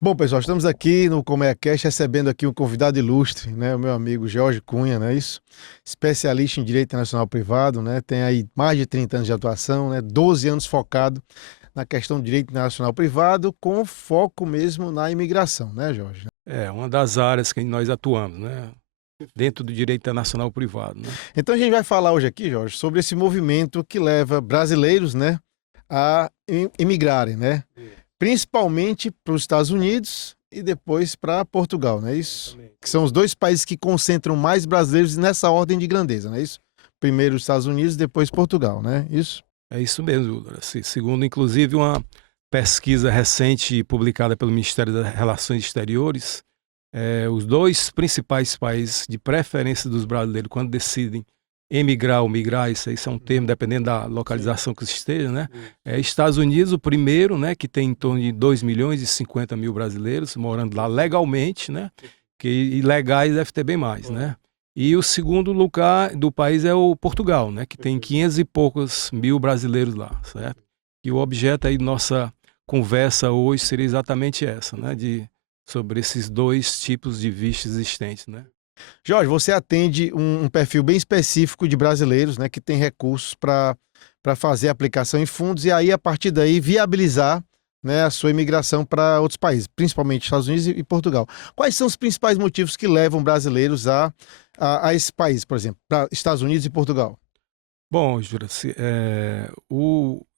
Bom, pessoal, estamos aqui no Colmeia Cast recebendo aqui um convidado ilustre, né? O meu amigo Jorge Cunha, não é isso? Especialista em Direito Internacional Privado, né? Tem aí mais de 30 anos de atuação, né? 12 anos focado na questão do Direito Internacional Privado, com foco mesmo na imigração, né, Jorge? É uma das áreas que nós atuamos, né, dentro do direito internacional privado, né. Então a gente vai falar hoje aqui, Jorge, sobre esse movimento que leva brasileiros, né, a imigrarem, né? Principalmente para os Estados Unidos e depois para Portugal, não é isso? Exatamente, Que são os dois países que concentram mais brasileiros nessa ordem de grandeza, não é isso? Primeiro os Estados Unidos, depois Portugal, né? Isso? É isso mesmo, segundo inclusive uma pesquisa recente publicada pelo Ministério das Relações Exteriores, os 2 principais países de preferência dos brasileiros quando decidem emigrar ou migrar, isso é um termo dependendo da Sim. localização que se esteja, né, Isso. é Estados Unidos o primeiro, né, que tem em torno de 2.050.000 brasileiros morando lá legalmente, né, que ilegais deve ter bem mais, né. E o segundo lugar do país é o Portugal, né, que tem 500 e poucos mil brasileiros lá, certo. E o objeto aí de nossa conversa hoje seria exatamente essa, né, sobre esses 2 tipos de visto existentes, né. Jorge, você atende um perfil bem específico de brasileiros, né, que tem recursos para fazer aplicação em fundos e aí, a partir daí, viabilizar, né, a sua imigração para outros países, principalmente Estados Unidos e Portugal. Quais são os principais motivos que levam brasileiros a esse país, por exemplo, para Estados Unidos e Portugal? Bom, Juraci,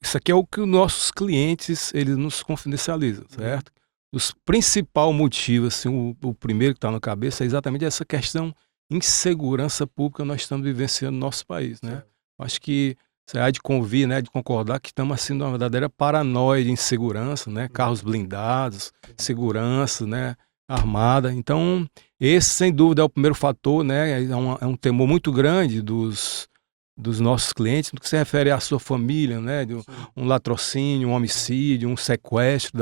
isso aqui é o que os nossos clientes, eles nos confidencializam, certo? Os principal motivo, assim, o primeiro que está na cabeça é exatamente essa questão insegurança pública que nós estamos vivenciando no nosso país, né. Certo. Acho que você há de convir, né, de concordar que estamos, assim, numa verdadeira paranoia de insegurança, né, carros blindados, segurança, né, armada. Então, esse sem dúvida é o primeiro fator, né, é um temor muito grande dos nossos clientes, no que se refere à sua família, né, de Sim. um latrocínio, um homicídio, um sequestro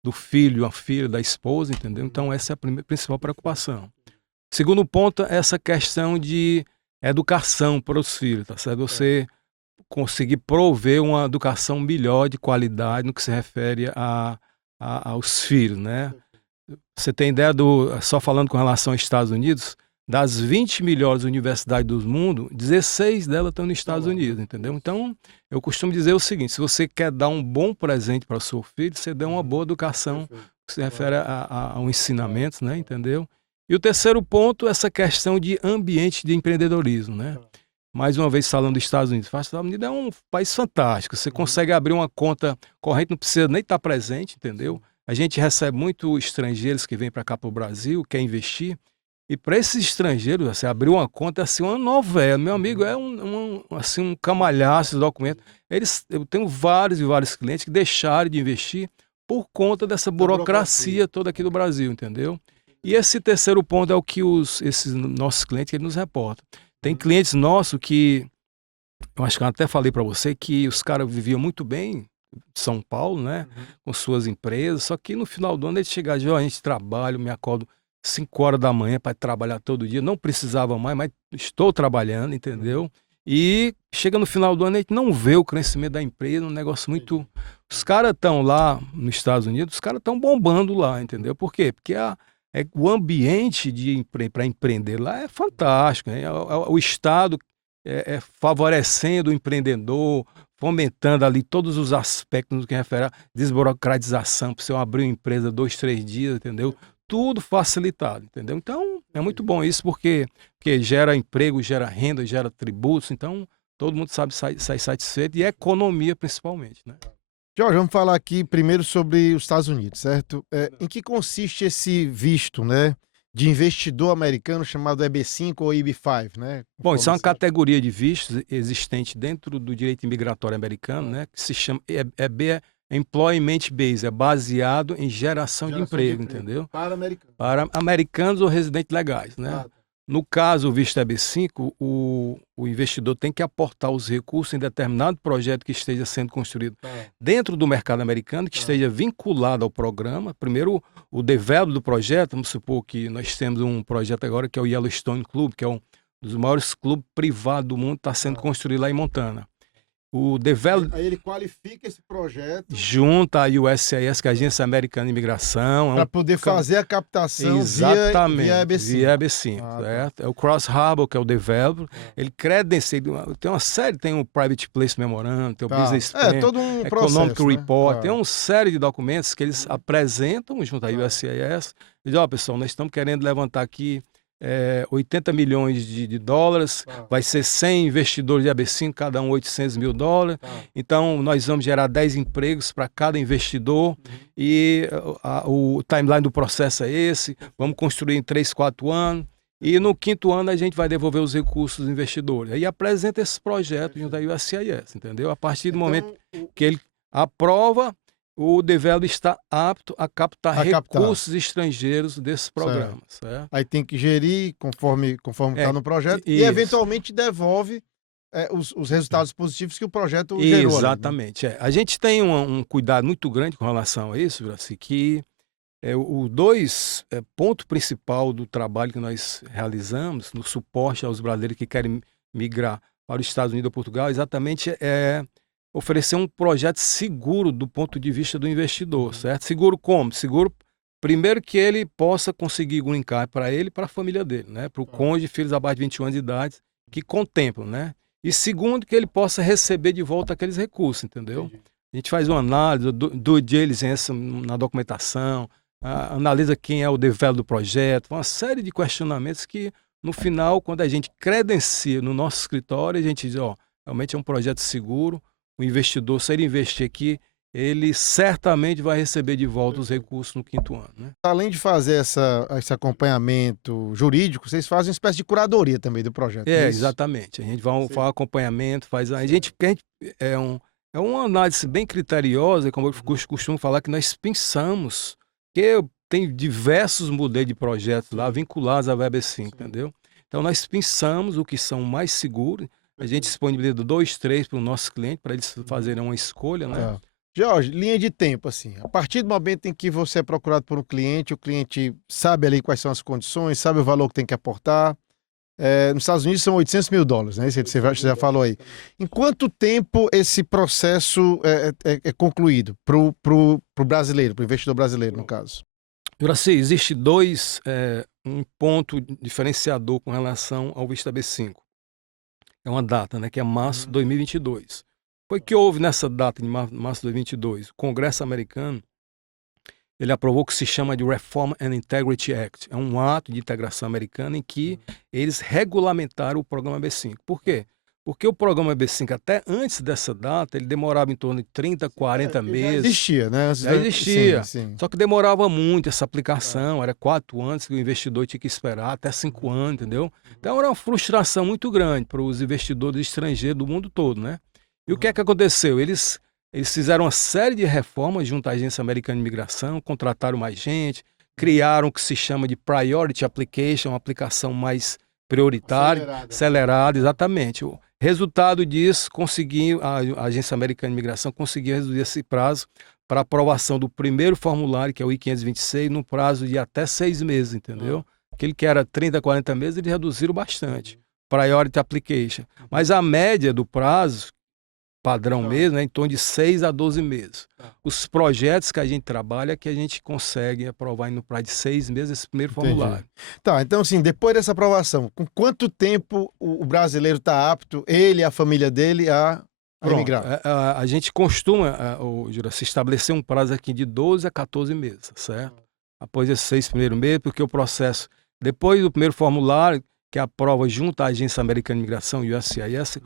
do filho, a filha, da esposa, entendeu? Então essa é a principal preocupação. Segundo ponto é essa questão de educação para os filhos, tá certo? Certo. Você conseguir prover uma educação melhor de qualidade no que se refere aos filhos, né? Você tem ideia só falando com relação aos Estados Unidos, das 20 melhores universidades do mundo, 16 delas estão nos Tá Estados lá, Unidos, né? entendeu? Isso. Então, eu costumo dizer o seguinte: se você quer dar um bom presente para o seu filho, você dê uma boa educação, Perfeito. que se refere Claro. ao ensinamento, né, entendeu? E o terceiro ponto, essa questão de ambiente de empreendedorismo, né? Tá. Mais uma vez falando dos Estados Unidos, os Estados Unidos é um país fantástico, você consegue abrir uma conta corrente, não precisa nem estar presente, entendeu? Sim. A gente recebe muito estrangeiros que vêm para cá para o Brasil, quer investir, e para esses estrangeiros, você abrir uma conta é assim uma novela, meu amigo, é assim, um camalhaço de documento. Eu tenho vários e vários clientes que deixaram de investir por conta dessa Da burocracia. burocracia toda aqui do Brasil, entendeu? E esse terceiro ponto é o que esses nossos clientes eles nos reportam. Tem Uhum. clientes nossos que, eu acho que eu até falei para você, que os caras viviam muito bem em São Paulo, né, Uhum. com suas empresas, só que no final do ano eles chegavam e "Ó, a gente trabalha, eu me acordo 5 horas da manhã para trabalhar todo dia, não precisava mais, mas estou trabalhando", Uhum. entendeu? E chega no final do ano, a gente não vê o crescimento da empresa, um negócio muito. Entendi. Os Uhum. caras estão lá nos Estados Unidos, os caras estão bombando lá, entendeu? Por quê? Porque o ambiente para empreender lá é fantástico, né? O Estado favorecendo o empreendedor, fomentando ali todos os aspectos no que refere à desburocratização, para você abrir uma empresa 2, 3 dias, entendeu? Tudo facilitado, entendeu? Então, é muito Entendi. bom isso, porque gera emprego, gera renda, gera tributos, então todo mundo sabe sair satisfeito e economia principalmente, né. Jorge, vamos falar aqui primeiro sobre os Estados Unidos, certo? Em que consiste esse visto, né, de investidor americano chamado EB-5 ou EB-5, né? Bom, isso é uma Conforme categoria de vistos existente dentro do direito imigratório americano, ah, né, que se chama Employment Base, é baseado em geração de geração de emprego, emprego entendeu? para americanos. Para americanos ou residentes legais, né. Ah, tá. No caso, o visto EB-5, o investidor tem que aportar os recursos em determinado projeto que esteja sendo construído Tá, dentro do mercado americano, que tá. esteja vinculado ao programa. Primeiro, o develop do projeto, vamos supor que nós temos um projeto agora que é o Yellowstone Club, que é um dos maiores clubes privados do mundo, está sendo Ah, construído lá em Montana. O Develop Aí ele qualifica esse projeto junta a USCIS, que é a Agência Americana de Imigração. para poder fazer a captação Exatamente, via EB5. via EB5, Ah, certo? É o Cross Harbor, que é o Developer. Ele credencia, tem uma série, tem o Private Place Memorandum, tem o Business Plan, todo um Economic processo, né? Report, tem uma série de documentos que eles apresentam junto à USCIS. Dizem, ó, pessoal, nós estamos querendo levantar aqui 80 milhões de dólares, vai ser 100 investidores de AB5, cada um 800 mil dólares. Então, nós vamos gerar 10 empregos para cada investidor e o timeline do processo é esse. Vamos construir em 3, 4 anos. E no 5º ano a gente vai devolver os recursos dos investidores. Aí apresenta esse projeto junto à USCIS, entendeu? A partir do momento que ele aprova, o developer está apto a captar recursos estrangeiros desse programa. Certo? Aí tem que gerir conforme está no projeto e eventualmente devolve os resultados positivos que o projeto gerou. Exatamente. Ali, né? A gente tem um cuidado muito grande com relação a isso, Juraci, que o ponto principal do trabalho que nós realizamos no suporte aos brasileiros que querem migrar para os Estados Unidos ou Portugal, exatamente oferecer um projeto seguro do ponto de vista do investidor, certo? Seguro como? Seguro, primeiro, que ele possa conseguir green card para ele e para a família dele, né? Para o cônjuge, filhos abaixo de 21 anos de idade, que contemplam, né? E segundo, que ele possa receber de volta aqueles recursos, entendeu? Entendi. A gente faz uma análise do diligence na documentação, analisa quem é o developer do projeto, uma série de questionamentos que, no final, quando a gente credencia no nosso escritório, a gente diz, ó, realmente é um projeto seguro, o investidor, se ele investir aqui, ele certamente vai receber de volta os recursos no 5º ano. Né? Além de fazer esse acompanhamento jurídico, vocês fazem uma espécie de curadoria também do projeto. Exatamente. A gente vai fazer acompanhamento, é uma análise bem criteriosa, como eu costumo falar, que nós pensamos, que tem diversos modelos de projetos lá vinculados à EB5, entendeu? Então nós pensamos o que são mais seguros. A gente disponibiliza 2, 3 para o nosso cliente, para eles fazerem uma escolha, né? Jorge, linha de tempo, assim, a partir do momento em que você é procurado por um cliente, o cliente sabe ali quais são as condições, sabe o valor que tem que aportar. Nos Estados Unidos são 800 mil dólares, né? Você já falou aí. Em quanto tempo esse processo é concluído para o brasileiro, para o investidor brasileiro, no caso? Juraci, existe um ponto diferenciador com relação ao visto AB5. É uma data, né, que é março de 2022. Foi que houve nessa data de março de 2022, o Congresso americano, ele aprovou o que se chama de Reform and Integrity Act. É um ato de integração americana em que eles regulamentaram o programa AB5. Por quê? Porque o programa AB5, até antes dessa data, ele demorava em torno de 30, 40 meses. Já existia, né? Já existia. Sim. Só que demorava muito essa aplicação. Era 4 anos que o investidor tinha que esperar, até 5 anos, entendeu? Então era uma frustração muito grande para os investidores estrangeiros do mundo todo, né? E o que é que aconteceu? Eles fizeram uma série de reformas junto à Agência Americana de Imigração, contrataram mais gente, criaram o que se chama de Priority Application, uma aplicação mais prioritária, acelerada, exatamente. O resultado disso, a Agência Americana de Imigração conseguiu reduzir esse prazo para aprovação do primeiro formulário, que é o I-526, no prazo de até 6 meses, entendeu? Aquele que era 30, 40 meses, eles reduziram bastante. Priority Application. Mas a média do prazo, padrão mesmo, em torno de 6 a 12 meses. Os projetos que a gente trabalha é que a gente consegue aprovar no prazo de 6 meses esse primeiro formulário. Tá, então assim, depois dessa aprovação, com quanto tempo o brasileiro está apto, ele e a família dele, a emigrar? A gente costuma, Juraci, estabelecer um prazo aqui de 12 a 14 meses, certo? Após esses 6 primeiros meses, porque o processo, depois do primeiro formulário, que aprova junto à Agência Americana de Imigração, USCIS,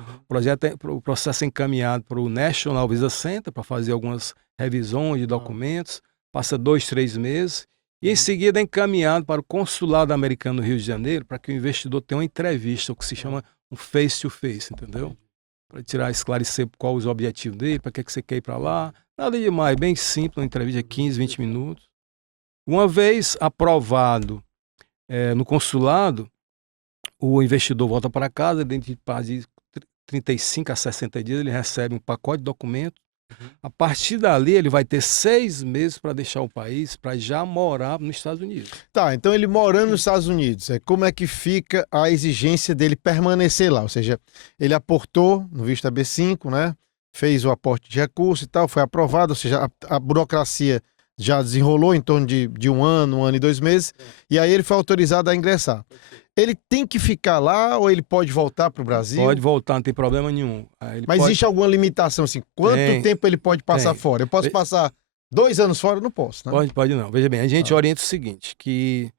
o processo é encaminhado para o National Visa Center para fazer algumas revisões de documentos, passa 2, 3 meses, e em seguida é encaminhado para o Consulado Americano do Rio de Janeiro para que o investidor tenha uma entrevista, o que se chama um face-to-face, entendeu? Para esclarecer qual os objetivos dele, para que você quer ir para lá, nada demais, bem simples, uma entrevista de 15, 20 minutos. Uma vez aprovado no consulado, o investidor volta para casa, dentro de 35 a 60 dias, ele recebe um pacote de documentos. A partir dali, ele vai ter 6 meses para deixar o país, para já morar nos Estados Unidos. Tá, então ele morando nos Estados Unidos, como é que fica a exigência dele permanecer lá? Ou seja, ele aportou no visto AB5, né? fez o aporte de recurso e tal, foi aprovado, ou seja, a burocracia já desenrolou em torno de um ano e 2 meses, e aí ele foi autorizado a ingressar. Ele tem que ficar lá ou ele pode voltar para o Brasil? Pode voltar, não tem problema nenhum. Mas existe alguma limitação, assim, quanto tempo ele pode passar tem. fora? Eu posso passar 2 anos fora? Não posso, né? Pode não. Veja bem, a gente orienta o seguinte, que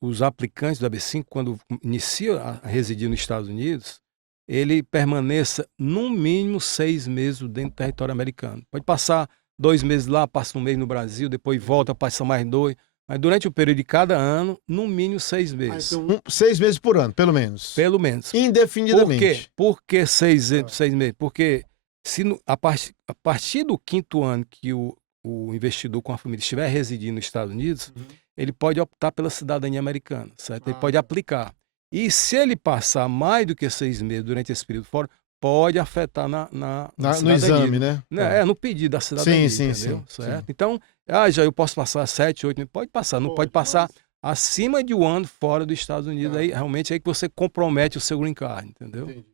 os aplicantes do AB5, quando iniciam a residir nos Estados Unidos, ele permaneça no mínimo 6 meses dentro do território americano. Pode passar 2 meses lá, passa 1 mês no Brasil, depois volta, passa mais 2. Mas durante o período de cada ano, no mínimo 6 meses. Então, 6 meses por ano, pelo menos. Pelo menos. Indefinidamente. Por que 6 meses? Porque a partir do 5º ano que o investidor com a família estiver residindo nos Estados Unidos, ele pode optar pela cidadania americana, certo? Ele pode aplicar. E se ele passar mais do que 6 meses durante esse período fora, pode afetar no exame, né? No pedido da cidadania, sim, entendeu? sim, Certo? sim. Então, já eu posso passar 7, 8 meses, pode passar, não pode passar acima de 1 ano fora dos Estados Unidos, aí realmente é que você compromete o seu green card, entendeu? Entendi.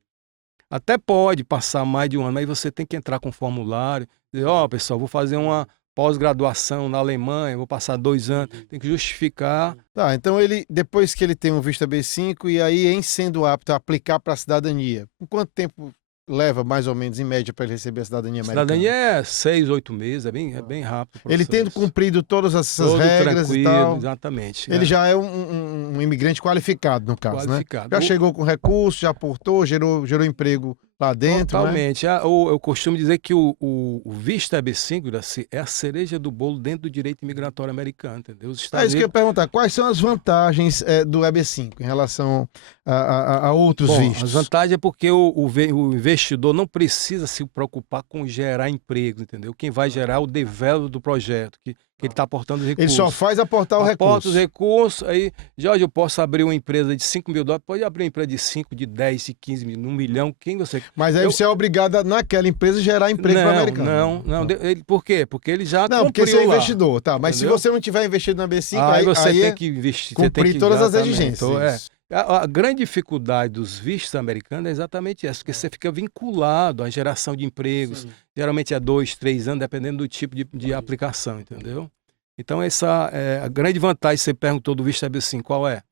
Até pode passar mais de 1 ano, mas você tem que entrar com um formulário, dizer, pessoal, vou fazer uma pós-graduação na Alemanha, vou passar 2 anos, tem que justificar. Tá, então ele, depois que ele tem um visto AB5 e aí, em sendo apto a aplicar para a cidadania, em quanto tempo leva, mais ou menos, em média, para ele receber a cidadania americana? Cidadania é 6, 8 meses, é bem rápido. Ele tendo cumprido todas essas regras e tal, exatamente. ele já é um imigrante qualificado, no caso, qualificado. né? Já chegou com recurso, já aportou, gerou emprego lá dentro, totalmente. né? Eu costumo dizer que o visto AB5 é a cereja do bolo dentro do direito imigratório americano, entendeu? Os Estados É isso que eu ia perguntar. Quais são as vantagens do AB5 em relação a outros vistos? As vantagens é porque o investidor não precisa se preocupar com gerar emprego, entendeu? Quem vai gerar é o developer do projeto, que ele está aportando recursos. Ele só faz aportar o recurso. Aporta os recursos, aí, Jorge, eu posso abrir uma empresa de $5 mil, pode abrir uma empresa de 5, de 10, de 15 mil, 1 milhão, quem você... Mas aí você é obrigado a, naquela empresa, gerar emprego para o americano. Não. Por quê? Porque ele já cumpriu porque você é investidor, tá? Mas entendeu? se você não tiver investido na B5, aí você tem que investir. Cumprir todas as exigências. Então, a grande dificuldade dos vistos americanos é exatamente essa, porque você fica vinculado à geração de empregos, geralmente é 2, 3 anos, dependendo do tipo de aplicação, entendeu? Então, essa é a grande vantagem, você perguntou do visto AB5, qual é?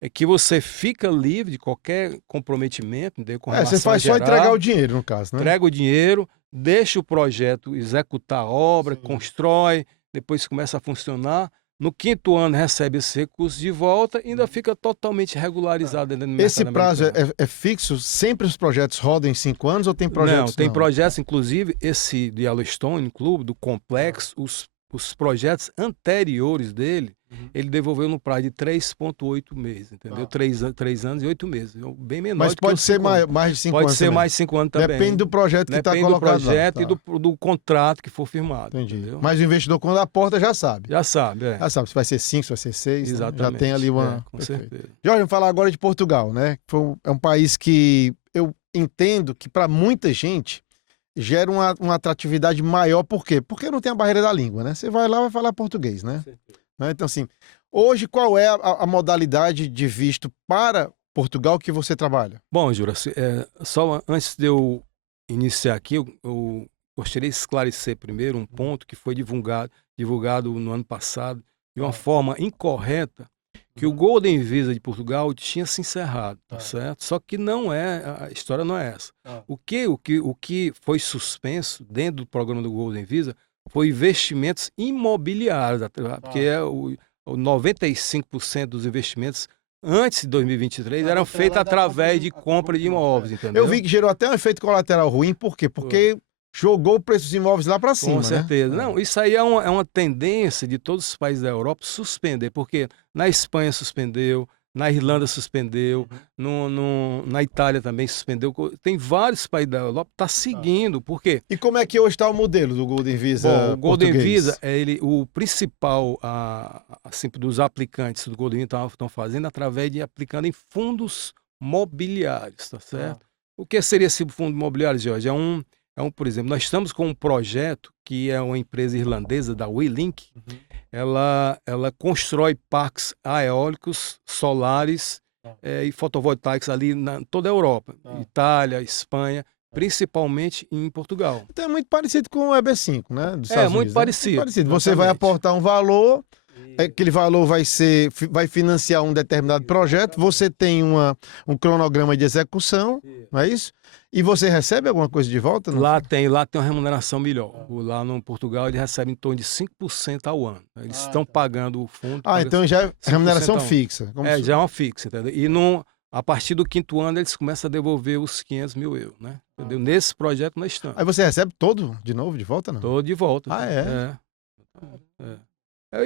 É que você fica livre de qualquer comprometimento, entendeu? Com relação você faz a gerar, só entregar o dinheiro, no caso, né? Entrega o dinheiro, deixa o projeto executar a obra, constrói, depois começa a funcionar. No 5º ano recebe esse recurso de volta e ainda fica totalmente regularizado dentro do mercado Esse prazo americano. é fixo? Sempre os projetos rodam em 5 anos ou tem projetos? Não, tem projetos, inclusive esse de Yellowstone Club, do complexo, os projetos anteriores dele, ele devolveu no prazo de 3,8 meses, entendeu? 3 anos e 8 meses. Bem menor. Mas pode ser mais de 5 anos. Pode ser mais de 5 anos também. Depende do projeto que está colocado lá. Depende do projeto e do contrato que for firmado. Entendi. Entendeu? Mas o investidor, quando aporta, já sabe. Já sabe, Já sabe se vai ser 5, se vai ser 6. Exatamente. Já tem ali uma... com certeza. Jorge, vamos falar agora de Portugal, né? É um país que eu entendo que para muita gente gera uma atratividade maior. Por quê? Porque não tem a barreira da língua, né? Você vai lá e vai falar português, né? Então, assim, hoje qual é a modalidade de visto para Portugal que você trabalha? Bom, Jura, só antes de eu iniciar aqui, eu gostaria de esclarecer primeiro um ponto que foi divulgado no ano passado de uma forma incorreta, que o Golden Visa de Portugal tinha se encerrado, tá certo? Só que a história não é essa. O que foi suspenso dentro do programa do Golden Visa foi investimentos imobiliários, porque o 95% dos investimentos antes de 2023 eram feitos através de compra de imóveis, entendeu? Eu vi que gerou até um efeito colateral ruim, por quê? Porque jogou o preço dos imóveis lá para cima, Com certeza. né? Não, isso aí é uma tendência de todos os países da Europa suspender, porque na Espanha suspendeu, na Irlanda suspendeu, na Itália também suspendeu. Tem vários países da Europa que estão seguindo, por quê? E como é que hoje está o modelo do Golden Visa? Bom, o Golden português? Visa, o principal assim, dos aplicantes do Golden Visa estão fazendo através de aplicando em fundos mobiliários, tá certo? O que seria esse fundo imobiliário, Jorge? Por exemplo, nós estamos com um projeto que é uma empresa irlandesa, da WeLink. Ela constrói parques eólicos, solares e fotovoltaicos ali toda a Europa. Itália, Espanha. principalmente em Portugal. Então é muito parecido com o EB5, né? Dos É, Estados muito Unidos, né? parecido, Parecido. Você vai exatamente. aportar um valor, aquele valor vai financiar um determinado projeto, você tem um cronograma de execução, não é isso? E você recebe alguma coisa de volta? Não? Lá tem uma remuneração melhor. Lá no Portugal ele recebe em torno de 5% ao ano. Eles estão pagando o fundo. Então já é 5% remuneração ao ano. fixa. Já é uma fixa, entendeu? E a partir do 5º ano eles começam a devolver os 500 mil euros, né? Entendeu? Nesse projeto nós estamos. Aí você recebe todo de novo, de volta, não? Todo de volta. É?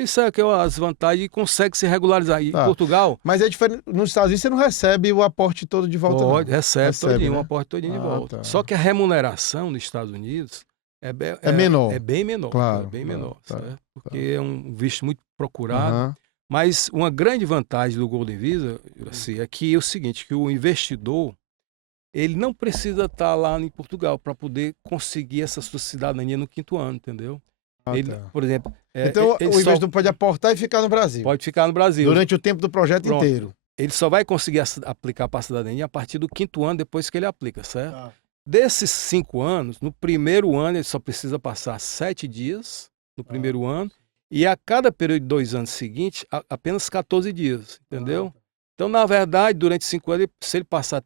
Isso é que as vantagens, e consegue se regularizar. E em Portugal... Mas é diferente, nos Estados Unidos você não recebe o aporte todo de volta, não? Recebe todinho, né? um aporte todinho de volta. Tá. Só que a remuneração nos Estados Unidos é menor. É bem menor. Claro, é bem menor. tá. Porque é um visto muito procurado. Mas uma grande vantagem do Golden Visa, assim, é que é o seguinte, que o investidor, ele não precisa estar lá em Portugal para poder conseguir essa sua cidadania no 5º ano, entendeu? Ele, por exemplo... então o investidor pode aportar e ficar no Brasil. Pode ficar no Brasil. Durante o tempo do projeto inteiro. Ele só vai conseguir aplicar para a cidadania a partir do 5º ano, depois que ele aplica, certo? Desses 5 anos, no primeiro ano ele só precisa passar 7 dias, no primeiro ano, e a cada período de 2 anos seguintes, apenas 14 dias, entendeu? Então, na verdade, durante 5 anos, se ele passar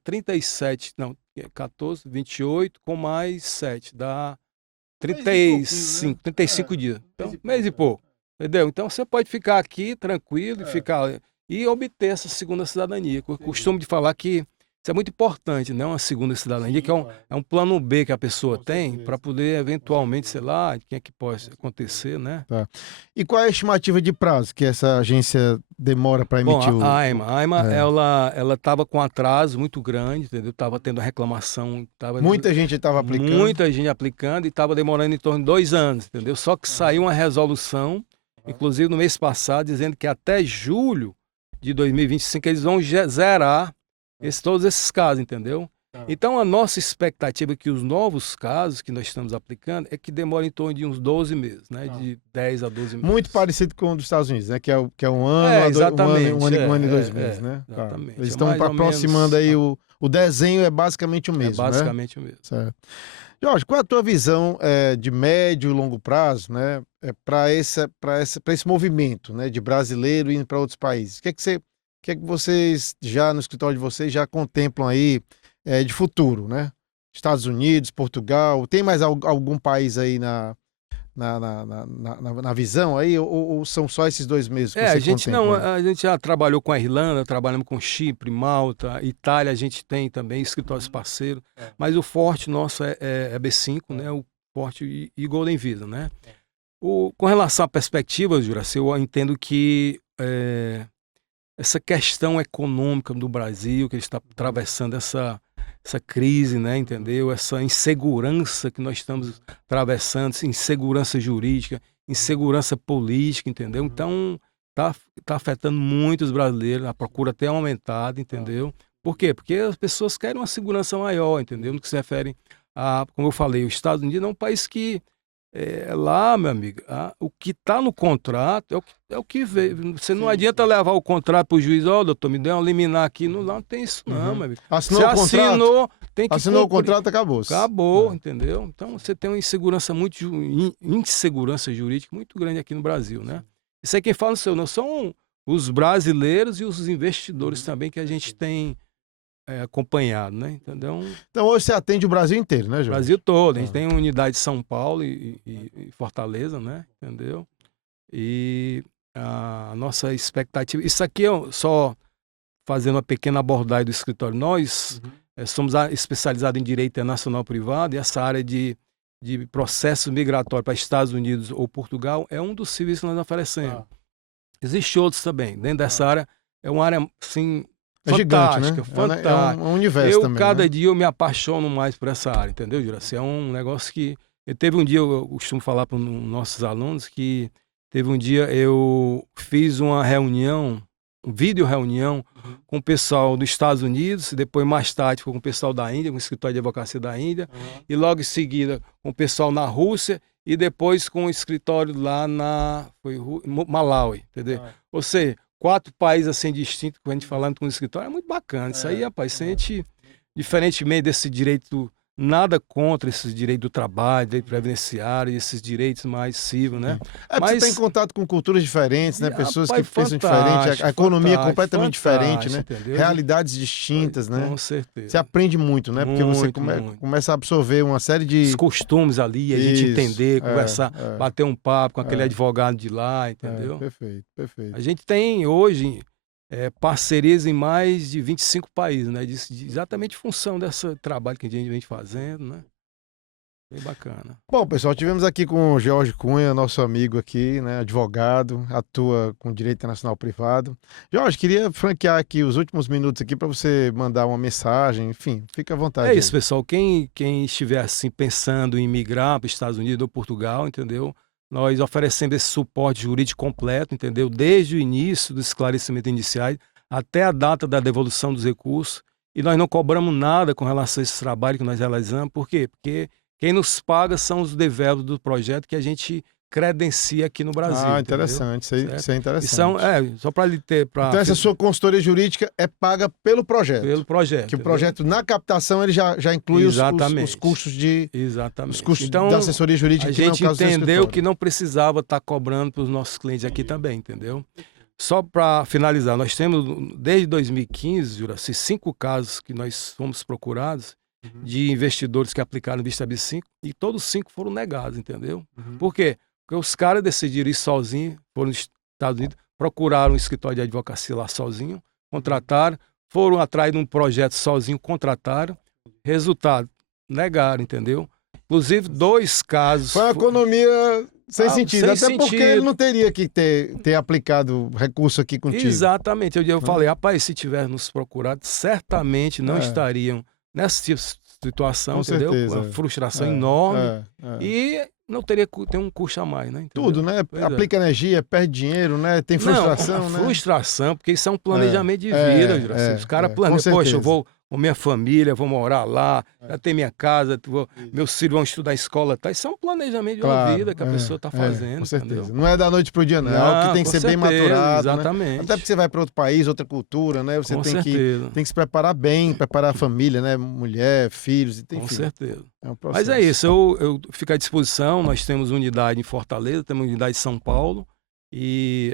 14, 28, com mais 7, dá 35 dias. Então, mês e pouco. Entendeu? Então você pode ficar aqui tranquilo e obter essa segunda cidadania. Eu costumo de falar que isso é muito importante, né? Uma segunda cidadania, que é um plano B que a pessoa tem para poder, eventualmente, sei lá, quem é que pode acontecer, né? E qual é a estimativa de prazo que essa agência demora para emitir? Bom, a AIMA ela estava com atraso muito grande, entendeu? Estava tendo reclamação. Muita gente estava aplicando. Muita gente aplicando e estava demorando em torno de 2 anos, entendeu? Só que saiu uma resolução, inclusive no mês passado, dizendo que até julho de 2025 eles vão zerar todos esses casos, entendeu? Então, a nossa expectativa é que os novos casos que nós estamos aplicando é que demorem em torno de uns 12 meses, né? De 10 a 12 meses. Muito parecido com o dos Estados Unidos, né? Que é um ano, um ano e 2 meses, né? Exatamente. Eles estão aproximando aí, o desenho é basicamente o mesmo, né? Basicamente o mesmo. Certo. Jorge, qual é a tua visão de médio e longo prazo, né? Para esse movimento, né? De brasileiro indo para outros países? O que é que vocês já, no escritório de vocês, já contemplam aí de futuro, né? Estados Unidos, Portugal, tem mais algum país aí na visão aí, ou são só esses 2 meses que você a gente já trabalhou com a Irlanda, trabalhamos com Chipre, Malta, Itália, a gente tem também escritórios parceiros, mas o forte nosso é B5, né? O forte e Golden Visa, né? Com relação à perspectiva, Juraci, eu entendo que essa questão econômica do Brasil, que ele está atravessando essa crise, né, entendeu? Essa insegurança que nós estamos atravessando, insegurança jurídica, insegurança política, entendeu? Então, tá afetando muito os brasileiros, a procura até aumentada, entendeu? Por quê? Porque as pessoas querem uma segurança maior, entendeu? No que se refere a, como eu falei, os Estados Unidos é um país que lá, meu amigo, o que está no contrato é o que veio. Você não adianta levar o contrato para o juiz, doutor, me deu uma liminar aqui. Não tem isso, não, meu amigo. Assinou o contrato, tem que assinou cumprir. O contrato, acabou. Acabou, entendeu? Então você tem uma insegurança insegurança jurídica muito grande aqui no Brasil, né? Isso aí quem fala não são os brasileiros e os investidores também que a gente tem acompanhado, né? Entendeu? Então hoje você atende o Brasil inteiro, né, Jorge? Brasil todo. A gente tem unidade de São Paulo e Fortaleza, né? Entendeu? E a nossa expectativa... Isso aqui é só fazendo uma pequena abordagem do escritório. Nós somos especializados em direito internacional privado e essa área de processo migratório para Estados Unidos ou Portugal é um dos serviços que nós oferecemos. Existem outros também. Dentro dessa área, é uma área, assim... fantástica, gigante, né? Fantástica. É um universo também. Cada dia eu me apaixono mais por essa área, entendeu, Juraci? É um negócio que... Teve um dia, eu costumo falar para os nossos alunos, que teve um dia eu fiz uma reunião, vídeo reunião, com o pessoal dos Estados Unidos, e depois mais tarde foi com o pessoal da Índia, com o escritório de advocacia da Índia, e logo em seguida com o pessoal na Rússia, e depois com o escritório lá Malawi, entendeu? Ou seja, 4 países assim distintos, com a gente falando com o escritório, é muito bacana. Isso aí, rapaz, se a gente, diferentemente desse direito nada contra esses direitos do trabalho, direito previdenciário, esses direitos mais cíveis, né? É porque você está em contato com culturas diferentes, né? Pessoas que Rapaz, pensam diferente, a economia é completamente diferente, né? entendeu? Realidades distintas, né? Com Você certeza. aprende muito, né? Porque você Muito, muito. começa a absorver uma série Os de... costumes ali, a gente Isso, entender, conversar, bater um papo com aquele é. advogado de lá, entendeu? Perfeito, perfeito. A gente tem hoje parcerias em mais de 25 países, né? Exatamente em função desse trabalho que a gente vem fazendo, né? Bem bacana. Bom, pessoal, tivemos aqui com o George Cunha, nosso amigo aqui, né? Advogado, atua com direito internacional privado. Jorge, queria franquear aqui os últimos minutos aqui para você mandar uma mensagem, enfim, fica à vontade. É isso, pessoal. Quem estiver assim pensando em migrar para os Estados Unidos ou Portugal, entendeu? Nós oferecemos esse suporte jurídico completo, entendeu? Desde o início dos esclarecimentos iniciais até a data da devolução dos recursos. E nós não cobramos nada com relação a esse trabalho que nós realizamos. Por quê? Porque quem nos paga são os developers do projeto que a gente credencia aqui no Brasil. Ah, interessante, isso é interessante. E são, só para lhe ter... Então essa sua consultoria jurídica é paga pelo projeto? Pelo projeto. Que o projeto, na captação, ele já inclui os custos de... Exatamente. Os custos então, da assessoria jurídica. A gente entendeu que não precisava estar cobrando para os nossos clientes aqui também, entendeu? Só para finalizar, nós temos, desde 2015, Juraci, 5 casos que nós fomos procurados de investidores que aplicaram Vista B5 e todos 5 foram negados, entendeu? Por quê? Porque os caras decidiram ir sozinhos, foram nos Estados Unidos, procuraram um escritório de advocacia lá sozinho, contrataram, foram atrás de um projeto sozinho, contrataram, resultado, negaram, entendeu? Inclusive 2 casos... Foi uma economia sem sentido, até sentido. porque ele não teria que ter aplicado recurso aqui contigo. Exatamente, eu falei, rapaz, se tivesse nos procurado, certamente não estariam nessa situação, Com entendeu? certeza. Uma frustração enorme e não teria ter um custo a mais, né? Entendeu? Tudo, né? Aplica energia, perde dinheiro, né? Tem frustração, né? Frustração, porque isso é um planejamento de vida, Juraci. Os caras planejam, poxa, eu vou com minha família, vou morar lá, já ter minha casa, meus filhos vão estudar em escola, tá? Isso é um planejamento de uma vida que a pessoa está fazendo, com certeza. entendeu? Não é da noite pro dia, não, que tem que ser bem maturado, exatamente. Né? Até porque você vai para outro país, outra cultura, né? Você tem que se preparar bem, preparar a família, né? Mulher, filhos, enfim. Com certeza. É um processo. Mas é isso, eu fico à disposição, nós temos unidade em Fortaleza, temos unidade em São Paulo, e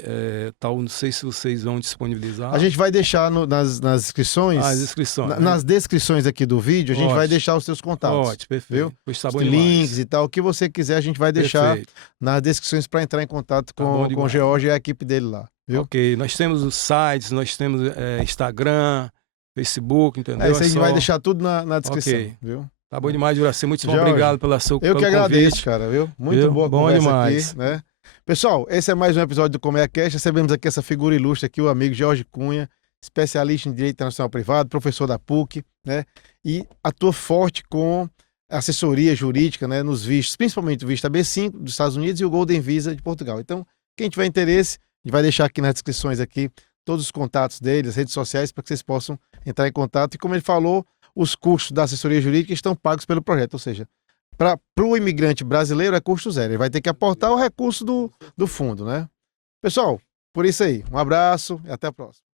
não sei se vocês vão disponibilizar. A gente vai deixar nas inscrições. As inscrições. Nas descrições aqui do vídeo, a gente vai deixar os seus contatos. Ótimo, perfeito. Os links e tal. O que você quiser, a gente vai deixar nas descrições para entrar em contato com o George e a equipe dele lá. Viu? Ok, nós temos os sites, nós temos Instagram, Facebook, entendeu? Isso a gente vai deixar tudo na descrição. Ok. Viu? Tá bom demais, Juraci. Muito obrigado pelo seu convite. Eu que agradeço, cara, viu? Muito boa conversa demais. aqui, né? Pessoal, esse é mais um episódio do ComEAcast. Recebemos aqui essa figura ilustre aqui, o amigo George Cunha, especialista em Direito Internacional Privado, professor da PUC, né? E atua forte com assessoria jurídica, né? Nos vistos, principalmente o Vista B5 dos Estados Unidos e o Golden Visa de Portugal. Então, quem tiver interesse, a gente vai deixar aqui nas descrições aqui todos os contatos dele, as redes sociais, para que vocês possam entrar em contato. E como ele falou, os custos da assessoria jurídica estão pagos pelo projeto, ou seja, para o imigrante brasileiro é custo zero. Ele vai ter que aportar o recurso do fundo, né? Pessoal, por isso aí. Um abraço e até a próxima.